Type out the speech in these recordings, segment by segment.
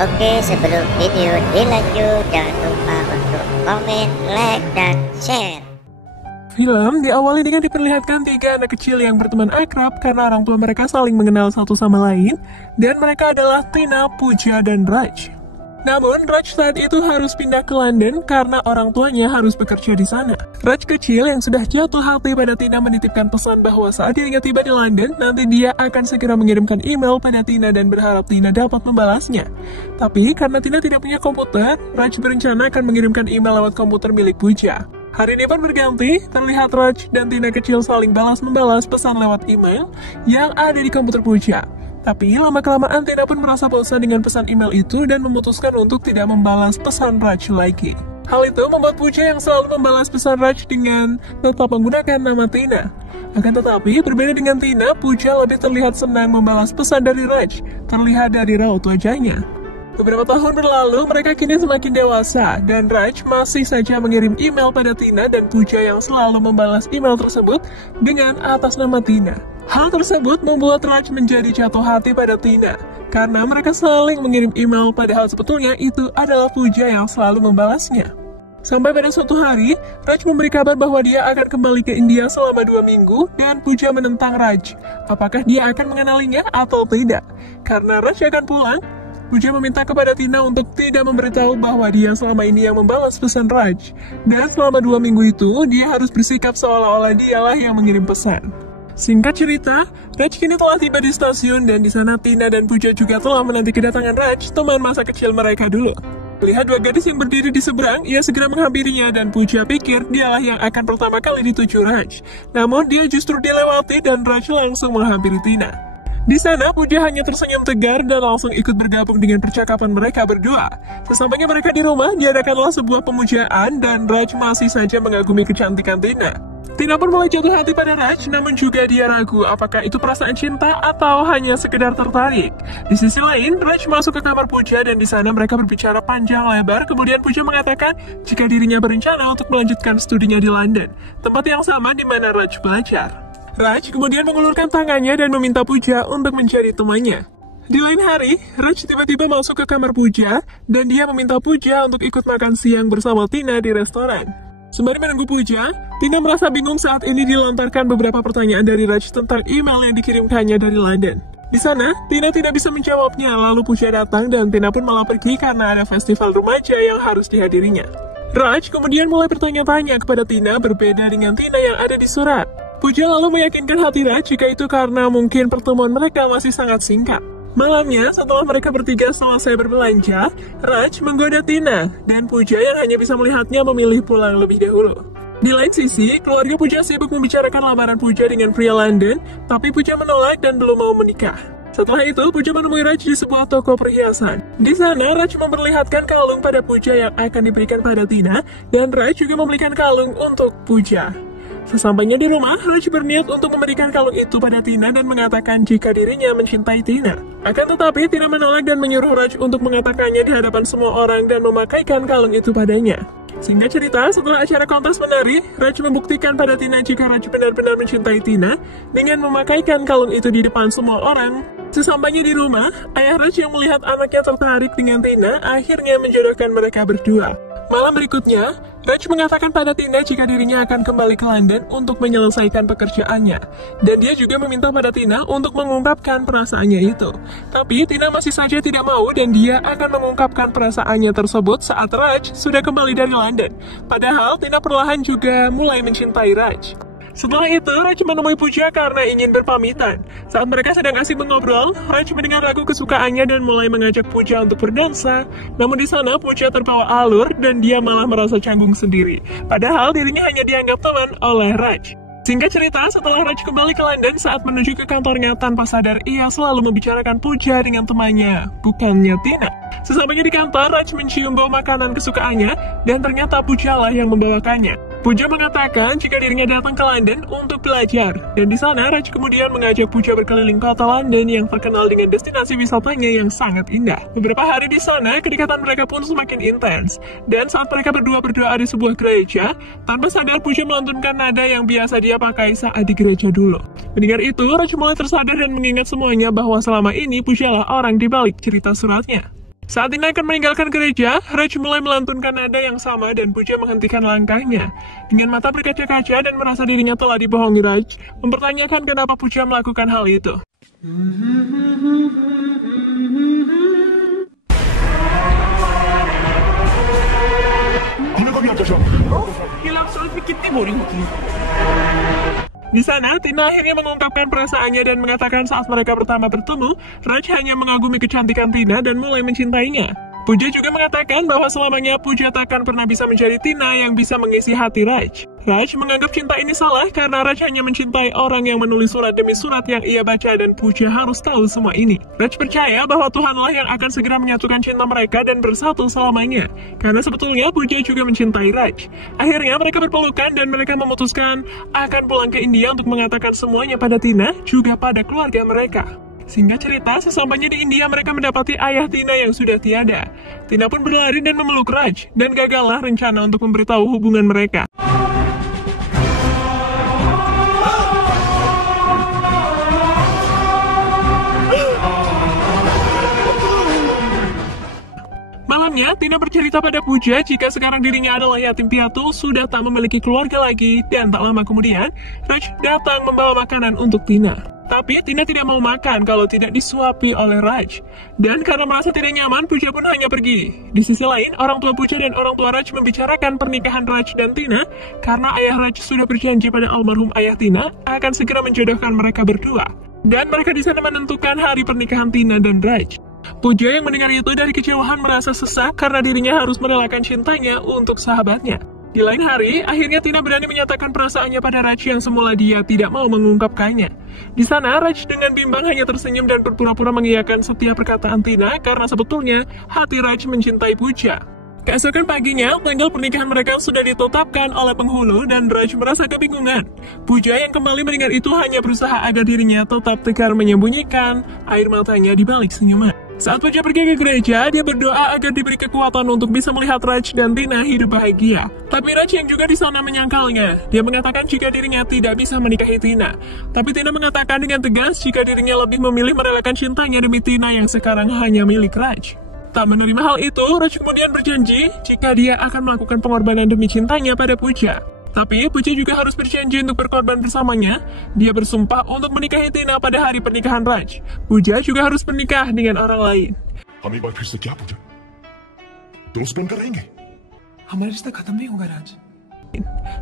Oke, sebelum video dilanjut, jangan lupa untuk komen, like, dan share. Film diawali dengan diperlihatkan 3 anak kecil yang berteman akrab karena orang tua mereka saling mengenal satu sama lain, dan mereka adalah Tina, Pooja, dan Raj. Namun, Raj saat itu harus pindah ke London karena orang tuanya harus bekerja di sana. Raj kecil yang sudah jatuh hati pada Tina menitipkan pesan bahwa saat dirinya tiba di London, nanti dia akan segera mengirimkan email pada Tina dan berharap Tina dapat membalasnya. Tapi, karena Tina tidak punya komputer, Raj berencana akan mengirimkan email lewat komputer milik Pooja. Hari ini pun berganti, terlihat Raj dan Tina kecil saling balas-membalas pesan lewat email yang ada di komputer Pooja. Tapi lama-kelamaan Tina pun merasa bosan dengan pesan email itu dan memutuskan untuk tidak membalas pesan Raj lagi. Hal itu membuat Pooja yang selalu membalas pesan Raj dengan tetap menggunakan nama Tina. Akan tetapi, berbeda dengan Tina, Pooja lebih terlihat senang membalas pesan dari Raj, terlihat dari raut wajahnya. Beberapa tahun berlalu, mereka kini semakin dewasa, dan Raj masih saja mengirim email pada Tina dan Pooja yang selalu membalas email tersebut dengan atas nama Tina. Hal tersebut membuat Raj menjadi jatuh hati pada Tina, karena mereka saling mengirim email padahal sebetulnya itu adalah Pooja yang selalu membalasnya. Sampai pada suatu hari, Raj memberi kabar bahwa dia akan kembali ke India selama 2 minggu dan Pooja menentang Raj. Apakah dia akan mengenalinya atau tidak? Karena Raj akan pulang, Pooja meminta kepada Tina untuk tidak memberitahu bahwa dia selama ini yang membalas pesan Raj. Dan selama 2 minggu itu, dia harus bersikap seolah-olah dialah yang mengirim pesan. Singkat cerita, Raj kini telah tiba di stasiun dan di sana Tina dan Pooja juga telah menanti kedatangan Raj, teman masa kecil mereka dulu. Melihat 2 gadis yang berdiri di seberang, ia segera menghampirinya dan Pooja pikir dialah yang akan pertama kali dituju Raj. Namun dia justru dilewati dan Raj langsung menghampiri Tina. Di sana, Pooja hanya tersenyum tegar dan langsung ikut bergabung dengan percakapan mereka berdua. Sesampainya mereka di rumah, diadakanlah sebuah pemujaan dan Raj masih saja mengagumi kecantikan Tina. Tina pun mulai jatuh hati pada Raj, namun juga dia ragu apakah itu perasaan cinta atau hanya sekedar tertarik. Di sisi lain, Raj masuk ke kamar Pooja dan di sana mereka berbicara panjang lebar. Kemudian Pooja mengatakan jika dirinya berencana untuk melanjutkan studinya di London, tempat yang sama di mana Raj belajar. Raj kemudian mengulurkan tangannya dan meminta Pooja untuk menjadi temannya. Di lain hari, Raj tiba-tiba masuk ke kamar Pooja dan dia meminta Pooja untuk ikut makan siang bersama Tina di restoran. Sembari menunggu Pooja, Tina merasa bingung saat ini dilontarkan beberapa pertanyaan dari Raj tentang email yang dikirimkannya dari London. Di sana, Tina tidak bisa menjawabnya, lalu Pooja datang dan Tina pun malah pergi karena ada festival remaja yang harus dihadirinya. Raj kemudian mulai bertanya-tanya kepada Tina berbeda dengan Tina yang ada di surat. Pooja lalu meyakinkan hati Raj jika itu karena mungkin pertemuan mereka masih sangat singkat. Malamnya, setelah mereka bertiga selesai berbelanja, Raj menggoda Tina, dan Pooja yang hanya bisa melihatnya memilih pulang lebih dahulu. Di lain sisi, keluarga Pooja sibuk membicarakan lamaran Pooja dengan pria London, tapi Pooja menolak dan belum mau menikah. Setelah itu, Pooja menemui Raj di sebuah toko perhiasan. Di sana, Raj memperlihatkan kalung pada Pooja yang akan diberikan pada Tina, dan Raj juga memberikan kalung untuk Pooja. Sesampainya di rumah, Raj berniat untuk memberikan kalung itu pada Tina dan mengatakan jika dirinya mencintai Tina. Akan tetapi, Tina menolak dan menyuruh Raj untuk mengatakannya di hadapan semua orang dan memakaikan kalung itu padanya. Singkat cerita, setelah acara kontes menari, Raj membuktikan pada Tina jika Raj benar-benar mencintai Tina dengan memakaikan kalung itu di depan semua orang. Sesampainya di rumah, ayah Raj yang melihat anaknya tertarik dengan Tina akhirnya menjodohkan mereka berdua. Malam berikutnya, Raj mengatakan pada Tina jika dirinya akan kembali ke London untuk menyelesaikan pekerjaannya. Dan dia juga meminta pada Tina untuk mengungkapkan perasaannya itu. Tapi Tina masih saja tidak mau dan dia akan mengungkapkan perasaannya tersebut saat Raj sudah kembali dari London. Padahal Tina perlahan juga mulai mencintai Raj. Setelah itu, Raj menemui Pooja karena ingin berpamitan. Saat mereka sedang asik mengobrol, Raj mendengar lagu kesukaannya dan mulai mengajak Pooja untuk berdansa. Namun di sana, Pooja terbawa alur dan dia malah merasa canggung sendiri. Padahal dirinya hanya dianggap teman oleh Raj. Singkat cerita, setelah Raj kembali ke London saat menuju ke kantornya tanpa sadar, ia selalu membicarakan Pooja dengan temannya, bukannya Tina. Sesampainya di kantor, Raj mencium bau makanan kesukaannya dan ternyata Pooja lah yang membawakannya. Pooja mengatakan jika dirinya datang ke London untuk belajar, dan di sana Raj kemudian mengajak Pooja berkeliling kota London yang terkenal dengan destinasi wisatanya yang sangat indah. Beberapa hari di sana, kedekatan mereka pun semakin intens, dan saat mereka berdua berdoa di sebuah gereja, tanpa sadar Pooja melantunkan nada yang biasa dia pakai saat di gereja dulu. Mendengar itu, Raj mulai tersadar dan mengingat semuanya bahwa selama ini Pooja lah orang di balik cerita suratnya. Saat Tina akan meninggalkan gereja, Raj mulai melantunkan nada yang sama dan Pooja menghentikan langkahnya. Dengan mata berkaca-kaca dan merasa dirinya telah dibohongi, Raj mempertanyakan kenapa Pooja melakukan hal itu. Di sana, Tina akhirnya mengungkapkan perasaannya dan mengatakan saat mereka pertama bertemu, Raj hanya mengagumi kecantikan Tina dan mulai mencintainya. Pooja juga mengatakan bahwa selamanya Pooja takkan pernah bisa menjadi Tina yang bisa mengisi hati Raj. Raj menganggap cinta ini salah karena Raj hanya mencintai orang yang menulis surat demi surat yang ia baca dan Pooja harus tahu semua ini. Raj percaya bahwa Tuhanlah yang akan segera menyatukan cinta mereka dan bersatu selamanya. Karena sebetulnya Pooja juga mencintai Raj. Akhirnya mereka berpelukan dan mereka memutuskan akan pulang ke India untuk mengatakan semuanya pada Tina, juga pada keluarga mereka. Singkat cerita, sesampainya di India mereka mendapati ayah Tina yang sudah tiada. Tina pun berlari dan memeluk Raj, dan gagallah rencana untuk memberitahu hubungan mereka. Malamnya, Tina bercerita pada Pooja jika sekarang dirinya adalah yatim piatu, sudah tak memiliki keluarga lagi, dan tak lama kemudian, Raj datang membawa makanan untuk Tina. Tapi Tina tidak mau makan kalau tidak disuapi oleh Raj. Dan karena merasa tidak nyaman, Pooja pun hanya pergi. Di sisi lain, orang tua Pooja dan orang tua Raj membicarakan pernikahan Raj dan Tina karena ayah Raj sudah berjanji pada almarhum ayah Tina akan segera menjodohkan mereka berdua. Dan mereka di sana menentukan hari pernikahan Tina dan Raj. Pooja yang mendengar itu dari kejauhan merasa sesak karena dirinya harus merelakan cintanya untuk sahabatnya. Di lain hari, akhirnya Tina berani menyatakan perasaannya pada Raj yang semula dia tidak mau mengungkapkannya. Di sana, Raj dengan bimbang hanya tersenyum dan berpura-pura mengiyakan setiap perkataan Tina karena sebetulnya hati Raj mencintai Pooja. Keesokan paginya, tanggal pernikahan mereka sudah ditetapkan oleh penghulu dan Raj merasa kebingungan. Pooja yang kembali mendengar itu hanya berusaha agar dirinya tetap tegar menyembunyikan air matanya di balik senyuman. Saat Pooja pergi ke gereja, dia berdoa agar diberi kekuatan untuk bisa melihat Raj dan Tina hidup bahagia. Tapi Raj yang juga di sana menyangkalnya. Dia mengatakan jika dirinya tidak bisa menikahi Tina. Tapi Tina mengatakan dengan tegas jika dirinya lebih memilih merelakan cintanya demi Tina yang sekarang hanya milik Raj. Tak menerima hal itu, Raj kemudian berjanji jika dia akan melakukan pengorbanan demi cintanya pada Pooja. Tapi Pooja juga harus berjanji untuk berkorban bersamanya. Dia bersumpah untuk menikahi Tina pada hari pernikahan Raj. Pooja juga harus menikah dengan orang lain. हम एक बार फिर से क्या पूछा? दोस्त बनकर रहेंगे? हमारा रिश्ता खत्म नहीं होगा, Raj.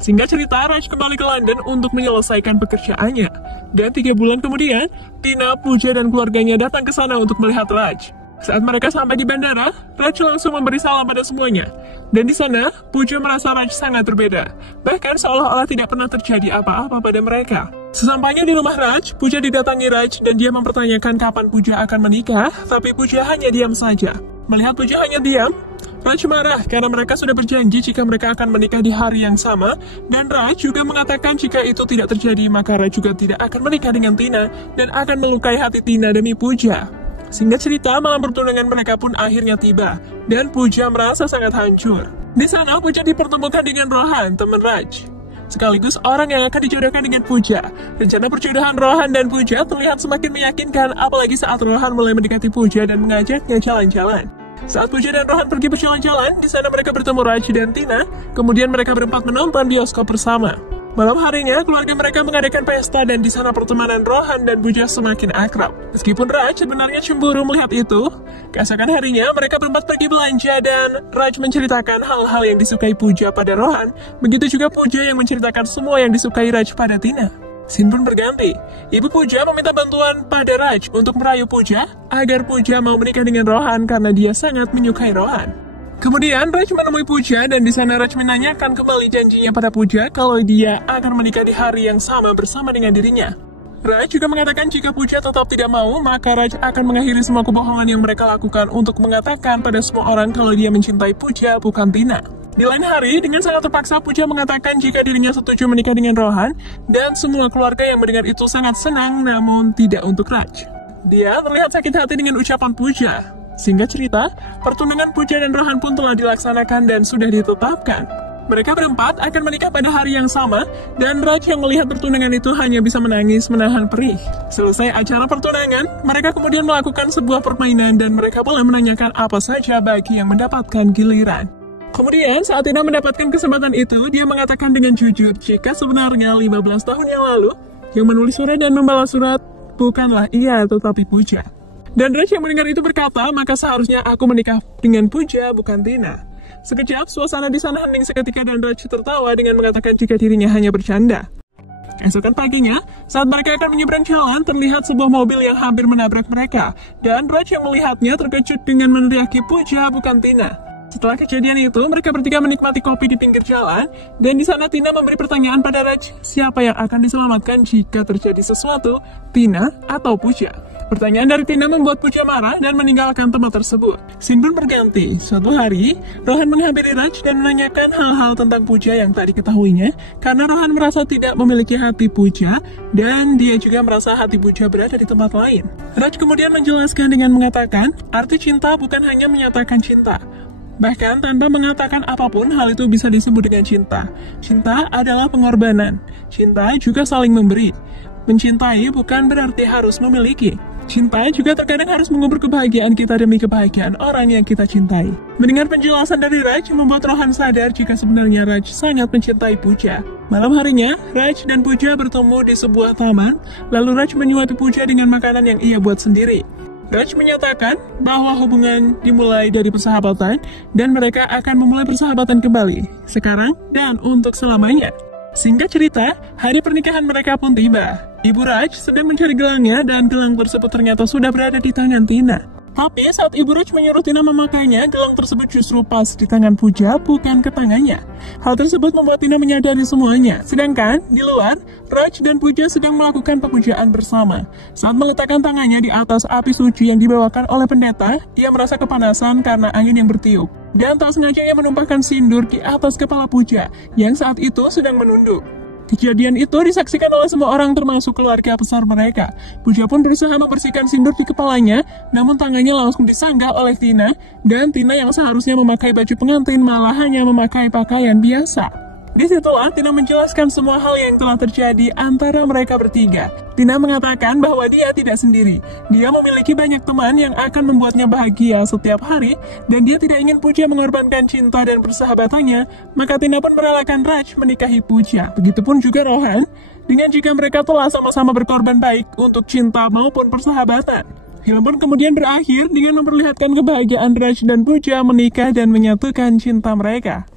Singkat cerita, Raj kembali ke London untuk menyelesaikan pekerjaannya. Dan 3 bulan kemudian, Tina, Pooja, dan keluarganya datang ke sana untuk melihat Raj. Saat mereka sampai di bandara, Raj langsung memberi salam pada semuanya. Dan di sana, Pooja merasa Raj sangat berbeda. Bahkan seolah-olah tidak pernah terjadi apa-apa pada mereka. Sesampainya di rumah Raj, Pooja didatangi Raj dan dia mempertanyakan kapan Pooja akan menikah, tapi Pooja hanya diam saja. Melihat Pooja hanya diam, Raj marah karena mereka sudah berjanji jika mereka akan menikah di hari yang sama, dan Raj juga mengatakan jika itu tidak terjadi, maka Raj juga tidak akan menikah dengan Tina dan akan melukai hati Tina demi Pooja. Singkat cerita, malam pertunangan mereka pun akhirnya tiba, dan Pooja merasa sangat hancur. Di sana, Pooja dipertemukan dengan Rohan, teman Raj, sekaligus orang yang akan dijodohkan dengan Pooja. Rencana perjodohan Rohan dan Pooja terlihat semakin meyakinkan, apalagi saat Rohan mulai mendekati Pooja dan mengajaknya jalan-jalan. Saat Pooja dan Rohan pergi berjalan-jalan, di sana mereka bertemu Raj dan Tina, kemudian mereka berempat menonton bioskop bersama. Malam harinya, keluarga mereka mengadakan pesta dan di sana pertemanan Rohan dan Pooja semakin akrab. Meskipun Raj sebenarnya cemburu melihat itu, keesokan harinya mereka berempat pergi belanja dan Raj menceritakan hal-hal yang disukai Pooja pada Rohan, begitu juga Pooja yang menceritakan semua yang disukai Raj pada Tina. Scene pun berganti. Ibu Pooja meminta bantuan pada Raj untuk merayu Pooja agar Pooja mau menikah dengan Rohan karena dia sangat menyukai Rohan. Kemudian Raj menemui Pooja dan di sana Raj menanyakan kembali janjinya pada Pooja kalau dia akan menikah di hari yang sama bersama dengan dirinya. Raj juga mengatakan jika Pooja tetap tidak mau, maka Raj akan mengakhiri semua kebohongan yang mereka lakukan untuk mengatakan pada semua orang kalau dia mencintai Pooja bukan Tina. Di lain hari, dengan sangat terpaksa Pooja mengatakan jika dirinya setuju menikah dengan Rohan dan semua keluarga yang mendengar itu sangat senang namun tidak untuk Raj. Dia terlihat sakit hati dengan ucapan Pooja. Singkat cerita, pertunangan Pooja dan Rohan pun telah dilaksanakan dan sudah ditetapkan. Mereka berempat akan menikah pada hari yang sama, dan Raj yang melihat pertunangan itu hanya bisa menangis menahan perih. Selesai acara pertunangan, mereka kemudian melakukan sebuah permainan dan mereka boleh menanyakan apa saja bagi yang mendapatkan giliran. Kemudian saat Tina mendapatkan kesempatan itu, dia mengatakan dengan jujur jika sebenarnya 15 tahun yang lalu, yang menulis surat dan membalas surat bukanlah ia tetapi Pooja. Dan Raj yang mendengar itu berkata, maka seharusnya aku menikah dengan Pooja bukan Tina. Sekejap, suasana di sana hening seketika dan Raj tertawa dengan mengatakan jika dirinya hanya bercanda. Esokan paginya, saat mereka akan menyeberang jalan, terlihat sebuah mobil yang hampir menabrak mereka. Dan Raj yang melihatnya terkejut dengan meneriaki Pooja bukan Tina. Setelah kejadian itu, mereka bertiga menikmati kopi di pinggir jalan, dan di sana Tina memberi pertanyaan pada Raj, siapa yang akan diselamatkan jika terjadi sesuatu, Tina atau Pooja? Pertanyaan dari Tina membuat Pooja marah dan meninggalkan tempat tersebut. Scene pun berganti. Suatu hari, Rohan menghampiri Raj dan menanyakan hal-hal tentang Pooja yang tak diketahuinya, karena Rohan merasa tidak memiliki hati Pooja, dan dia juga merasa hati Pooja berada di tempat lain. Raj kemudian menjelaskan dengan mengatakan, arti cinta bukan hanya menyatakan cinta. Bahkan tanpa mengatakan apapun, hal itu bisa disebut dengan cinta. Cinta adalah pengorbanan. Cinta juga saling memberi. Mencintai bukan berarti harus memiliki. Cinta juga terkadang harus mengubur kebahagiaan kita demi kebahagiaan orang yang kita cintai. Mendengar penjelasan dari Raj membuat Rohan sadar jika sebenarnya Raj sangat mencintai Pooja. Malam harinya, Raj dan Pooja bertemu di sebuah taman, lalu Raj menyuapi Pooja dengan makanan yang ia buat sendiri. Raj menyatakan bahwa hubungan dimulai dari persahabatan dan mereka akan memulai persahabatan kembali, sekarang dan untuk selamanya. Singkat cerita, hari pernikahan mereka pun tiba. Ibu Raj sedang mencari gelangnya dan gelang tersebut ternyata sudah berada di tangan Tina. Tapi saat Ibu Raj menyuruh Tina memakainya, gelang tersebut justru pas di tangan Pooja, bukan ke tangannya. Hal tersebut membuat Tina menyadari semuanya. Sedangkan di luar, Raj dan Pooja sedang melakukan pemujaan bersama. Saat meletakkan tangannya di atas api suci yang dibawakan oleh pendeta, ia merasa kepanasan karena angin yang bertiup. Dan tak sengaja ia menumpahkan sindur di atas kepala Pooja, yang saat itu sedang menunduk. Kejadian itu disaksikan oleh semua orang termasuk keluarga besar mereka. Pooja pun berusaha membersihkan sindur di kepalanya, namun tangannya langsung disanggah oleh Tina, dan Tina yang seharusnya memakai baju pengantin malah hanya memakai pakaian biasa. Disitulah Tina menjelaskan semua hal yang telah terjadi antara mereka bertiga. Tina mengatakan bahwa dia tidak sendiri. Dia memiliki banyak teman yang akan membuatnya bahagia setiap hari, dan dia tidak ingin Pooja mengorbankan cinta dan persahabatannya, maka Tina pun merelakan Raj menikahi Pooja. Begitupun juga Rohan, dengan jika mereka telah sama-sama berkorban baik untuk cinta maupun persahabatan. Film pun kemudian berakhir dengan memperlihatkan kebahagiaan Raj dan Pooja menikah dan menyatukan cinta mereka.